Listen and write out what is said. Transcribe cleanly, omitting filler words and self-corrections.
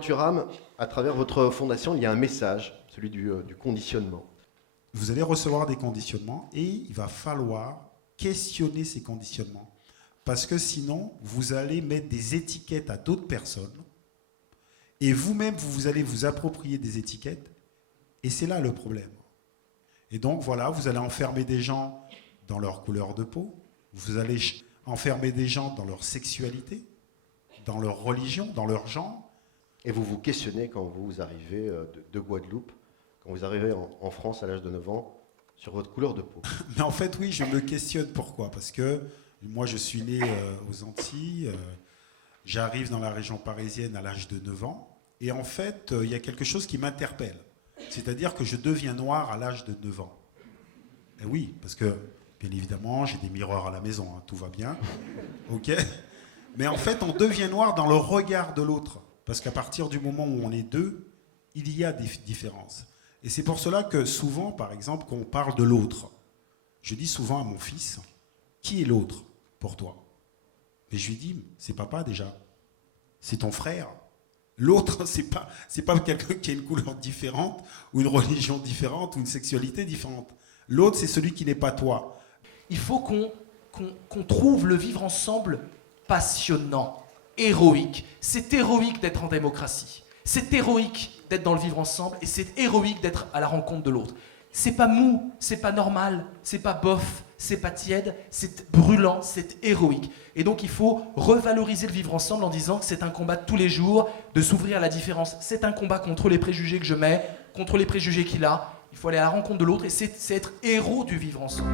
Thuram, à travers votre fondation, il y a un message, celui du conditionnement. Vous allez recevoir des conditionnements et il va falloir questionner ces conditionnements. Parce que sinon, vous allez mettre des étiquettes à d'autres personnes et vous-même, vous allez vous approprier des étiquettes et c'est là le problème. Et donc voilà, vous allez enfermer des gens dans leur couleur de peau, vous allez enfermer des gens dans leur sexualité, dans leur religion, dans leur genre. Et vous vous questionnez quand vous arrivez de Guadeloupe, quand vous arrivez en France à l'âge de 9 ans, sur votre couleur de peau. Mais en fait, oui, je me questionne. Pourquoi ? Parce que moi, je suis né aux Antilles, j'arrive dans la région parisienne à l'âge de 9 ans, et en fait, il y a quelque chose qui m'interpelle. C'est-à-dire que je deviens noir à l'âge de 9 ans. Et oui, parce que, bien évidemment, j'ai des miroirs à la maison, hein, tout va bien. Ok ? Mais en fait, on devient noir dans le regard de l'autre. Parce qu'à partir du moment où on est deux, il y a des différences. Et c'est pour cela que souvent, par exemple, quand on parle de l'autre, je dis souvent à mon fils, qui est l'autre pour toi ? Et je lui dis, c'est papa déjà, c'est ton frère. L'autre, c'est pas quelqu'un qui a une couleur différente, ou une religion différente, ou une sexualité différente. L'autre, c'est celui qui n'est pas toi. Il faut qu'on trouve le vivre ensemble passionnant, héroïque. C'est héroïque d'être en démocratie. C'est héroïque d'être dans le vivre ensemble et c'est héroïque d'être à la rencontre de l'autre. C'est pas mou, c'est pas normal, c'est pas bof, c'est pas tiède, c'est brûlant, c'est héroïque. Et donc il faut revaloriser le vivre ensemble en disant que c'est un combat de tous les jours, de s'ouvrir à la différence. C'est un combat contre les préjugés que je mets, contre les préjugés qu'il a. Il faut aller à la rencontre de l'autre et c'est être héros du vivre ensemble.